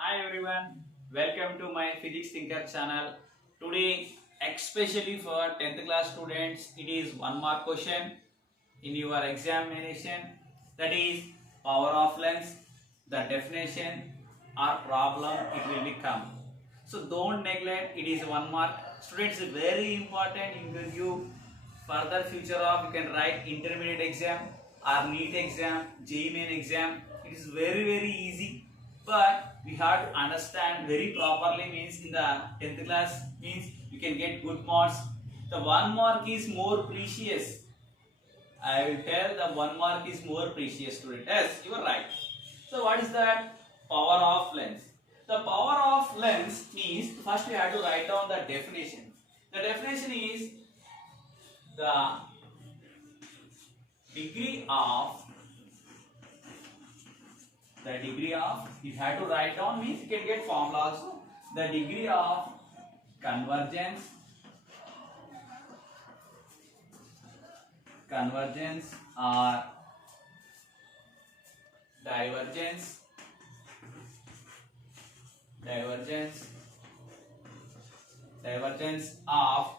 Hi everyone, welcome to my Physics Thinker channel. Today, especially for 10th class students, it is one mark question in your examination, that is power of lens, the definition or problem it will become. So don't neglect, it is one mark. Students, very important in your further future of you can write intermediate exam or NEET exam, JEE main exam. It is very easy, but we have to understand very properly. Means in the 10th class means you can get good marks. The one mark is more precious. I will tell the one mark is more precious, student. Yes, you are right. So what is that? Power of lens. The power of lens means first we have to write down the definition. The definition is the degree of you have to write down means you can get formula also. The degree of convergence or divergence of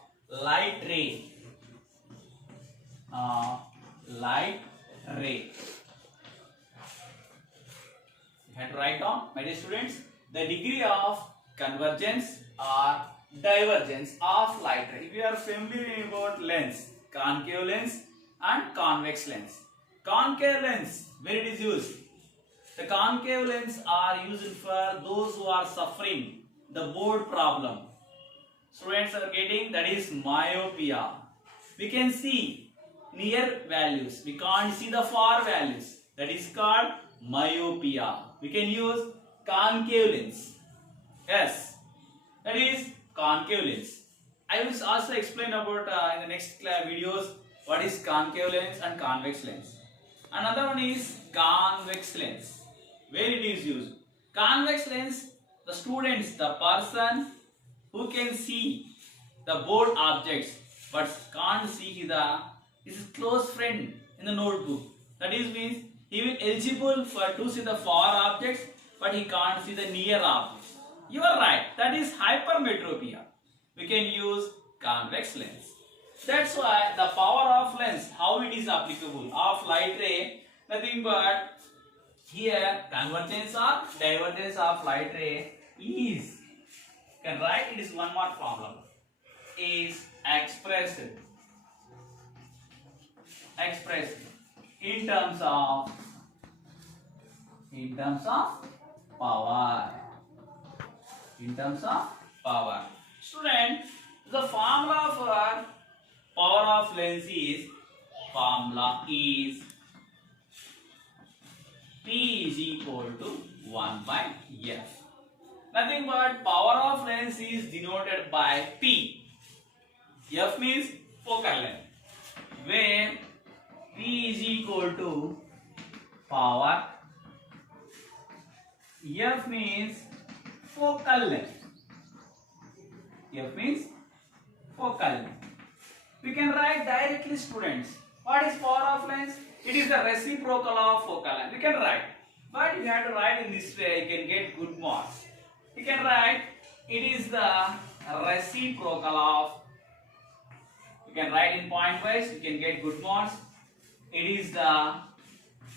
light ray You have to write down, my dear students, the degree of convergence or divergence of light ray. If you are familiar about lens, concave lens and convex lens. Concave lens, where it is used? The concave lens are used for those who are suffering the board problem. Students are getting, that is myopia. We can see near values, we can't see the far values. That is called myopia. We can use concave lens. Yes, that is concave lens. I will also explain about in the next videos what is concave lens and convex lens. Another one is convex lens. Where it is used? Convex lens, the students, the person who can see the board objects but can't see his close friend in the notebook. That is means he will eligible to see the far objects but he can't see the near objects. You are right. That is hypermetropia. We can use convex lens. That's why the power of lens, how it is applicable of light ray, nothing but here convergence or divergence of light ray is, you can write, it is one more problem, is expressed in terms of power. Student, the formula for power of lens is P is equal to 1 by F. Nothing but power of lens is denoted by P. F means focal length, where P is equal to power. F means focal length. We can write directly, students. What is power of lens? It is the reciprocal of focal length. We can write, but you have to write in this way. You can get good marks. You can write it is the reciprocal of. You can write in point wise. You can get good marks. It is the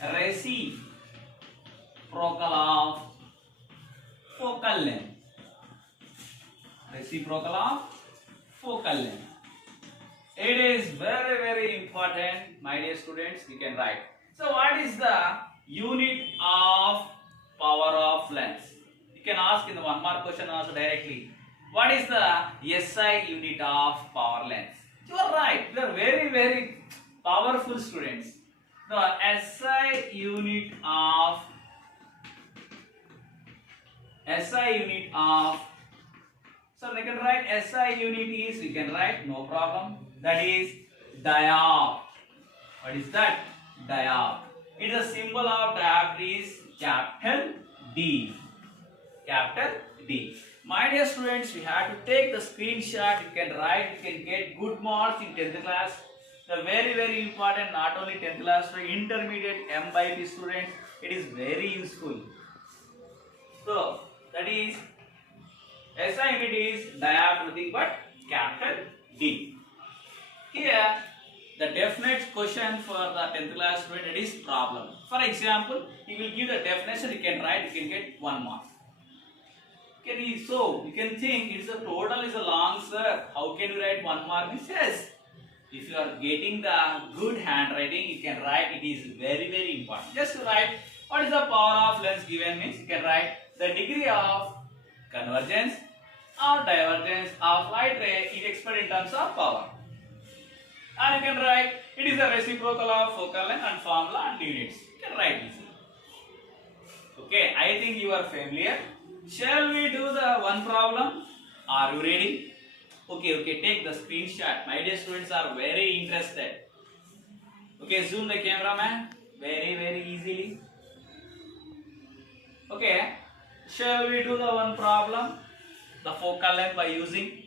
reciprocal of focal length. It is very important, my dear students. You can write. So what is the unit of power of lens? You can ask in the one mark question also directly. What is the SI unit of power lens? You are right. You are very powerful students. The SI unit of so we can write SI unit is, we can write, no problem. That is diop. What is that? Diop. It is a symbol of diopter is capital D. My dear students, we have to take the screenshot. You can write, you can get good marks in 10th class. The very important, not only 10th class, for intermediate M by P students, it is very useful. So That is SI unit is diopter, nothing but capital D. Here the definite question for the 10th class student is problem. For example, he will give the definition, you can write, you can get 1 mark. So you can think it's a total is a long, sir. How can you write 1 mark? Yes. If you are getting the good handwriting, you can write. It is very important. Just to write what is the power of lens given means you can write the degree of convergence or divergence of light ray is expressed in terms of power. And you can write it is a reciprocal of focal length and formula and units. You can write easily. Okay, I think you are familiar. Shall we do the one problem? Are you ready? Okay, take the screenshot. My dear students are very interested. Okay, zoom the camera, man. Very easily. Okay, shall we do the one problem? The focal length by using.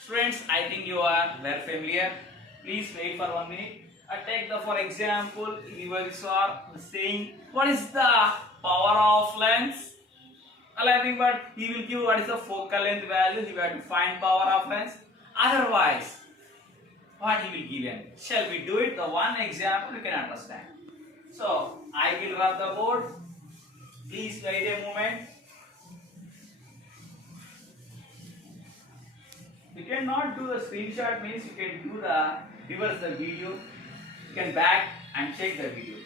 Students, I think you are very familiar. Please wait for 1 minute. I take the, for example, you are saying what is the power of lens? Nothing but he will give what is the focal length value. He will have to find power of lens. Otherwise, what he will give him? Shall we do it? The one example you can understand. So I will rub the board. Please wait a moment. You cannot do the screenshot means you can do the reverse the video. You can back and check the video.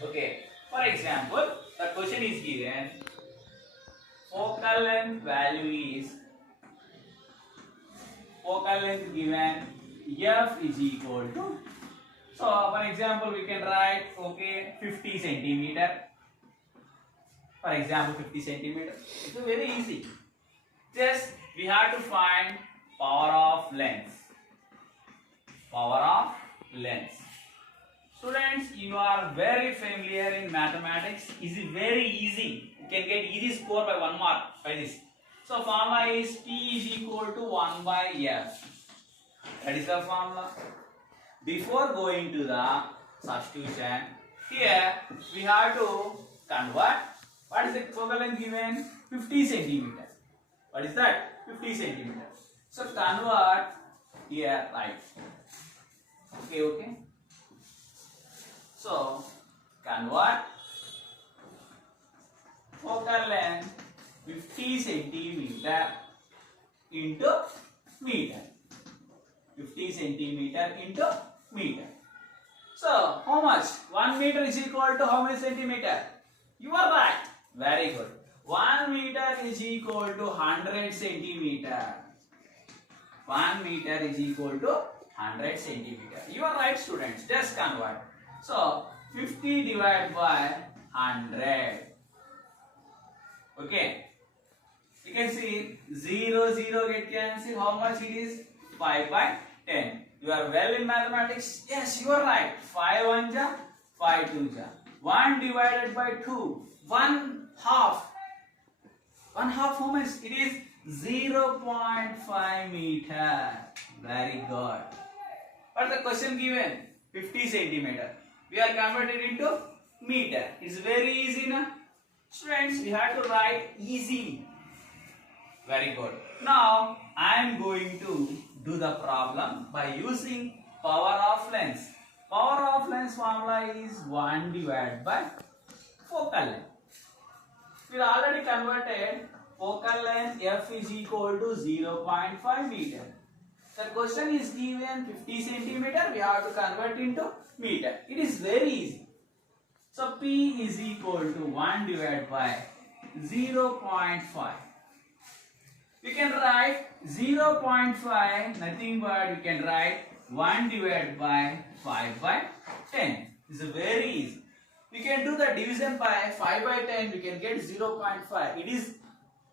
Okay. For example, the question is given. Focal length value is given f is equal to. So for example, we can write 50 centimeter. For example, 50 centimeter. It's very easy. Just we have to find power of lens. Students, you are very familiar in mathematics. Is it very easy? You can get easy score by 1 mark by this. So formula is T is equal to 1 by F. That is the formula. Before going to the substitution, here we have to convert. What is the focal length given? 50 centimeter. What is that? 50 centimeter. So convert here, right? Okay. So convert focal length 50 centimeter into meter. 50 centimeter into meter. So how much? 1 meter is equal to how many centimeter? You are right. Very good. 1 meter is equal to 100 centimeter. 1 meter is equal to 100 centimeter. You are right, students. Just convert. So 50 divided by 100. Okay. You can see 0 get cancelled. How much it is? 5 by 10. You are well in mathematics. Yes, you are right. 5 1 ja, 5 2 ja. 1 divided by 2. 1 half. 1 half how much? It is 0.5 meter. Very good. What is the question given? 50 centimeter. We are converted into meter. It's very easy, na? Students, we have to write easily. Very good. Now, I am going to do the problem by using power of lens. Power of lens formula is 1 divided by focal length. We already converted focal length f is equal to 0.5 meter. The question is given 50 centimeter. We have to convert into meter. It is very easy. So P is equal to 1 divided by 0.5. We can write 0.5 nothing but we can write 1 divided by 5 by 10. It's very easy. We can do the division by 5 by 10. We can get 0.5. It is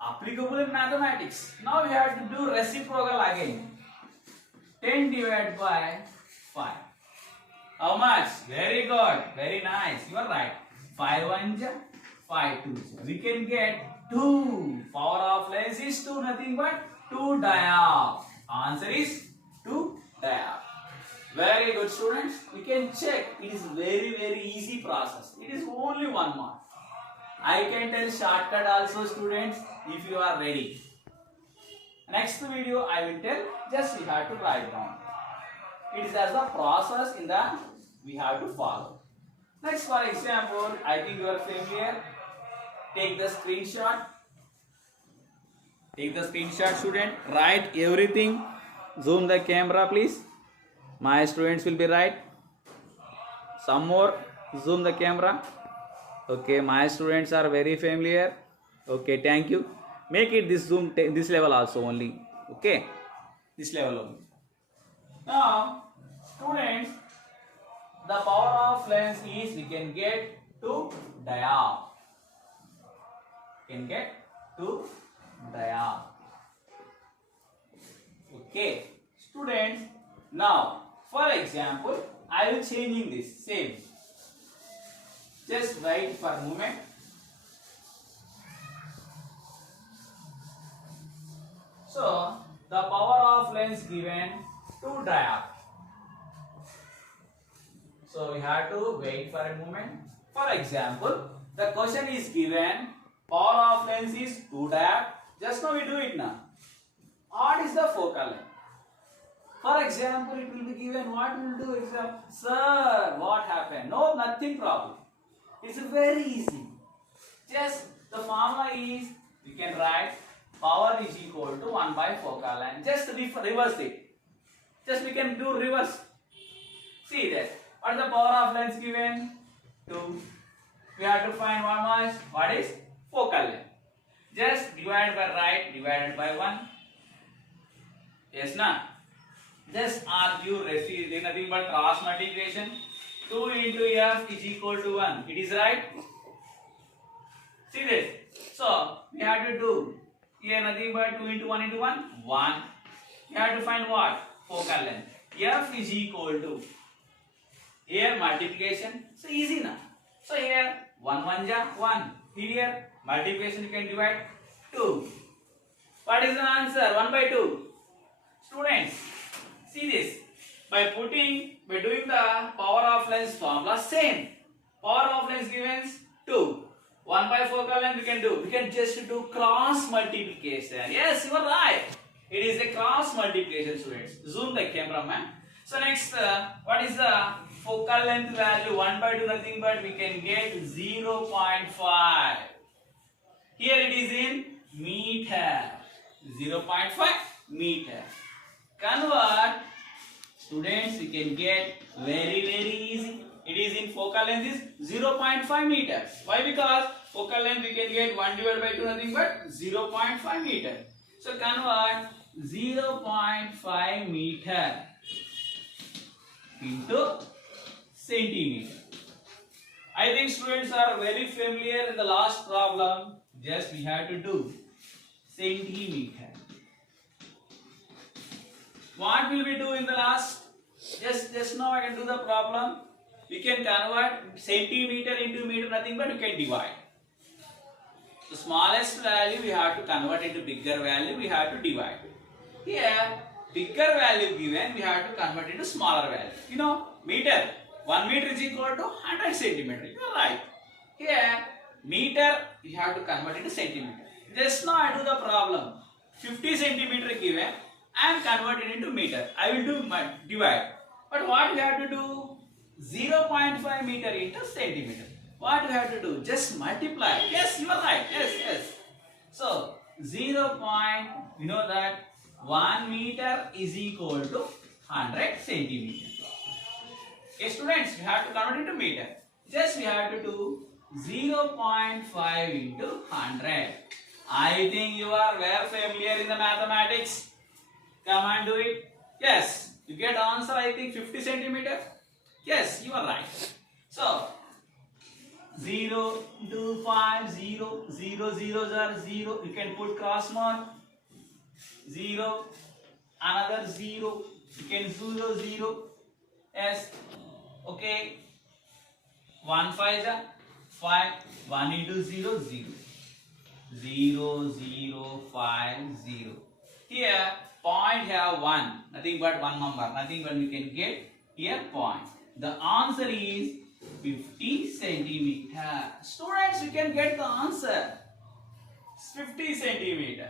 applicable in mathematics. Now we have to do reciprocal again. 10 divided by 5. How much? Very good. Very nice. You are right. 5 1 ja, 5 2 ja. We can get 2. Power of lens is 2. Nothing but 2 diopters. Answer is 2 diopters. Very good, students. We can check. It is very easy process. It is only 1 mark. I can tell shortcut also, students, if you are ready. Next video I will tell, just you have to write down. It is as the process in the we have to follow. Next, for example, I think you are familiar. Take the screenshot. Take the screenshot, student. Write everything. Zoom the camera, please. My students will be right. Some more. Zoom the camera. Okay, my students are very familiar. Okay, thank you. Make it this zoom, this level also only. Okay, this level only. Now, students, the power of lens is we can get to diopter. Can get to diopter. Okay, students. Now, for example, I will changing this same. Just wait for a moment. So, the power of lens given to diopter. So, we have to wait for a moment. For example, the question is given, power of lens is 2 diopter. Just now we do it now. What is the focal length? For example, it will be given, what will do example? Sir, what happened? No, nothing problem. It's very easy. Just the formula is, we can write power is equal to 1 by focal length. Just reverse it. Just we can do reverse. See that. What is the power of lens given? 2. We have to find what is focal length. Just divide by right, divided by 1. Yes, na? Just argue, receive, nothing but cross multiplication. 2 into f is equal to 1. It is right? See this. So, we have to do here nothing but 2 into 1 into 1. 1. We have to find what? Focal length. F is equal to, here multiplication. So, easy na. So, here 1 1 ja 1. Here multiplication you can divide 2. What is the answer? 1 by 2. Students, see this. By doing the power of lens formula, same. Power of lens given 2. 1 by focal length we can do. We can just do cross multiplication. Yes, you are right. It is a cross multiplication, students. Zoom the camera, man. So next, what is the focal length value? 1 by 2 nothing but we can get 0.5. Here it is in meter. 0.5 meter. Convert, students, we can get very easy. It is in focal length is 0.5 meter. Why? Because focal length we can get 1 divided by 2 nothing but 0.5 meter. So convert 0.5 meter into centimeter. I think students are very familiar in the last problem. Just we have to do centimeter. What will we do in the last? Just now I can do the problem. We can convert centimeter into meter, nothing but we can divide. The smallest value we have to convert into bigger value, we have to divide. Here, bigger value given, we have to convert into smaller value. You know, meter. 1 meter is equal to 100 centimeter. You are right. Here, meter, we have to convert into centimeter. Just now I do the problem. 50 centimeter given, I am converting into meter. I will do my divide. But what we have to do? 0.5 meter into centimeter. What we have to do? Just multiply. Yes, you are right. Yes. So, you know that 1 meter is equal to 100 centimeter. Okay, students, we have to convert into meter. Just we have to do 0.5 into 100. I think you are very familiar in the mathematics. Come and do it. Yes, you get answer I think 50 centimeter. Yes, you are right. So, 0 into 5, 0, 0, 0 are 0. You can put cross mark. 0, another 0. You can 0, 0. Yes, okay. 1 5 is 5. 1 into 0, 0. 0, 0, 5, 0. Here, point have 1. Nothing but one number. Nothing but we can get here point. The answer is 50 centimeter. Students, you can get the answer. 50 centimeter.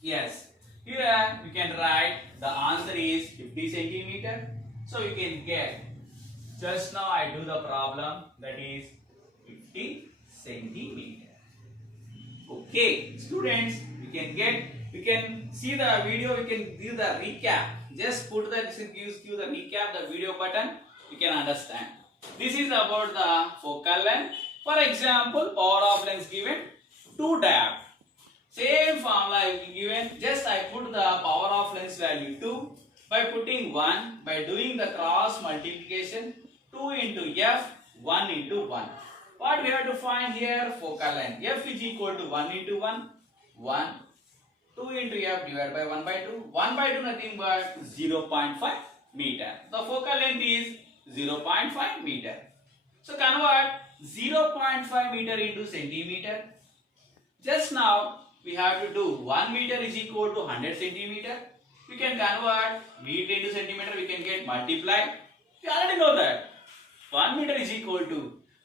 Yes. Here you can write the answer is 50 centimeter. So you can get. Just now I do the problem, that is 50 centimeter. Okay, students, we can see the video, we can do the recap. Just put the, this gives you the recap, the video button, you can understand. This is about the focal length. For example, power of lens given 2 diopters. Same formula I will given, just I put the power of lens value 2 by putting 1, by doing the cross multiplication, 2 into f, 1 into 1. What we have to find here? Focal length. F is equal to 1 into 1, 1. 2 into f divided by 1 by 2. 1 by 2 nothing but 0.5 meter. The focal length is 0.5 meter. So convert 0.5 meter into centimeter. Just now we have to do 1 meter is equal to 100 centimeter. We can convert meter into centimeter, we can get multiplied. We already know that 1 meter is equal to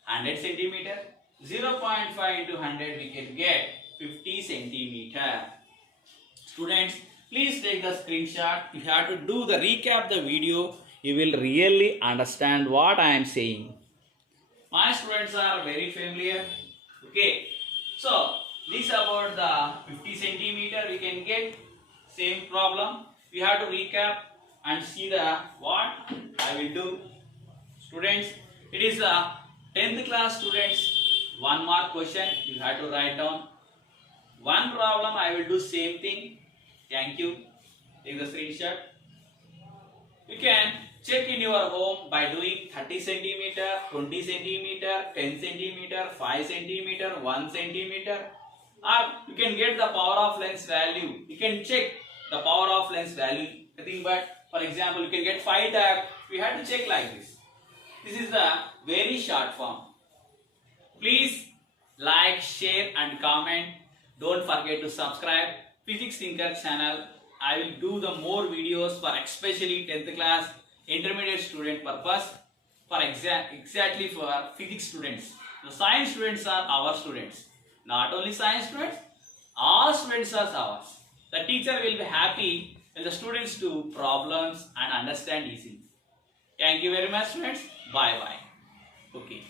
100 centimeter. 0.5 into 100 we can get 50 centimeter. Students, please take the screenshot. You have to do the recap the video. You will really understand what I am saying. My students are very familiar. Okay. So, this about the 50 centimeter we can get. Same problem. We have to recap and see the what I will do. Students, it is a 10th class students. 1 mark question you have to write down. One problem I will do same thing. Thank you. Take the screenshot. You can check in your home by doing 30 centimeter, 20 centimeter, 10 centimeter, 5 centimeter, 1 centimeter. Or you can get the power of lens value. You can check the power of lens value. Nothing but, for example, you can get 5 tab. We have to check like this. This is the very short form. Please like, share and comment. Don't forget to subscribe Physics Thinker channel. I will do the more videos for especially 10th class intermediate student purpose, for exactly for physics students. The science students are our students. Not only science students, all students are ours. The teacher will be happy when the students do problems and understand easily. Thank you very much, students. Bye bye. Okay.